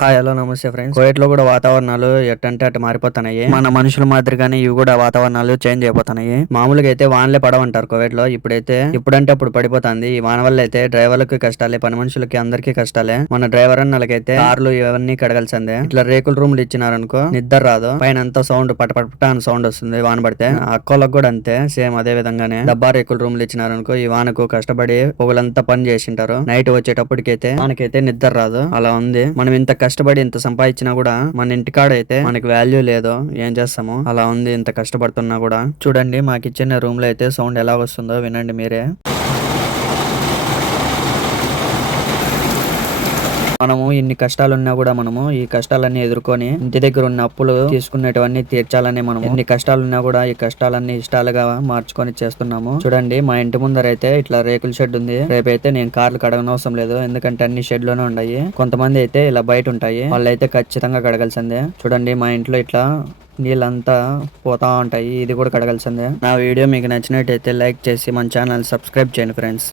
Hi hello నమస్తే friends. Kuwait లో కూడా వాతావరణాలు ఎట్టంటే అటు మారిపోతున్నాయి. మన మనుషుల మాదిరిగానే ఇవి కూడా వాతావరణాలు చేంజ్ అయిపోతున్నాయి. మామూలుగా అయితే వానలే పడవంటారు కువైట్ లో. ఇప్పుడంటే అప్పుడు పడిపోతుంది. ఈ వాన వల్ల అయితే డ్రైవర్లకు కష్టాలే, పని మనుషులకి అందరికీ కష్టాలే. మన డ్రైవర్ అన్నలకైతే కార్లు ఇవన్నీ కడగలసిందే. ఇట్లా రేకుల రూమ్లు ఇచ్చినారనుకో నిద్ర రాదు. పైన అంతా సౌండ్ పటపట అని సౌండ్ వస్తుంది వాన పడితే. అక్కోళ్ళకి కూడా అంతే సేమ్ అదే విధంగానే డబ్బా రేకుల రూమ్లు ఇచ్చినారనుకో ఈ వానకు కష్టపడి పొగలంతా పని చేసింటారు. నైట్ వచ్చేటప్పటికైతే మనకైతే నిద్ర రాదు. అలా ఉంది. మనం ఇంత కష్టపడి ఇంత సంపాదించినా కూడా మన ఇంటికాడ అయితే మనకి వాల్యూ లేదు. ఏం చేస్తాము, అలా ఉంది. ఇంత కష్టపడుతున్నా కూడా చూడండి మాకు ఇచ్చిన రూమ్ లో అయితే సౌండ్ ఎలా వస్తుందో వినండి మీరే. మనము ఇన్ని కష్టాలున్నా కూడా మనము ఈ కష్టాలన్నీ ఎదుర్కొని ఇంటి దగ్గర ఉన్న అప్పులు తీసుకునేటివన్నీ తీర్చాలని మనం ఎన్ని కష్టాలున్నా కూడా ఈ కష్టాలన్నీ ఇష్టాలుగా మార్చుకొని చేస్తున్నాము. చూడండి మా ఇంటి ముందర అయితే ఇట్లా రేకుల షెడ్ ఉంది. రేపైతే నేను కార్లు కడగనవసరం లేదు, ఎందుకంటే అన్ని షెడ్ లోనే ఉన్నాయి. కొంతమంది అయితే ఇలా బయట ఉంటాయి, వాళ్ళైతే ఖచ్చితంగా కడగాల్సిందే. చూడండి మా ఇంట్లో ఇట్లా నీళ్ళంతా పోతా ఉంటాయి, ఇది కూడా కడగాల్సిందే. నా వీడియో మీకు నచ్చినట్టయితే లైక్ చేసి మన ఛానల్ సబ్స్క్రైబ్ చేయండి ఫ్రెండ్స్.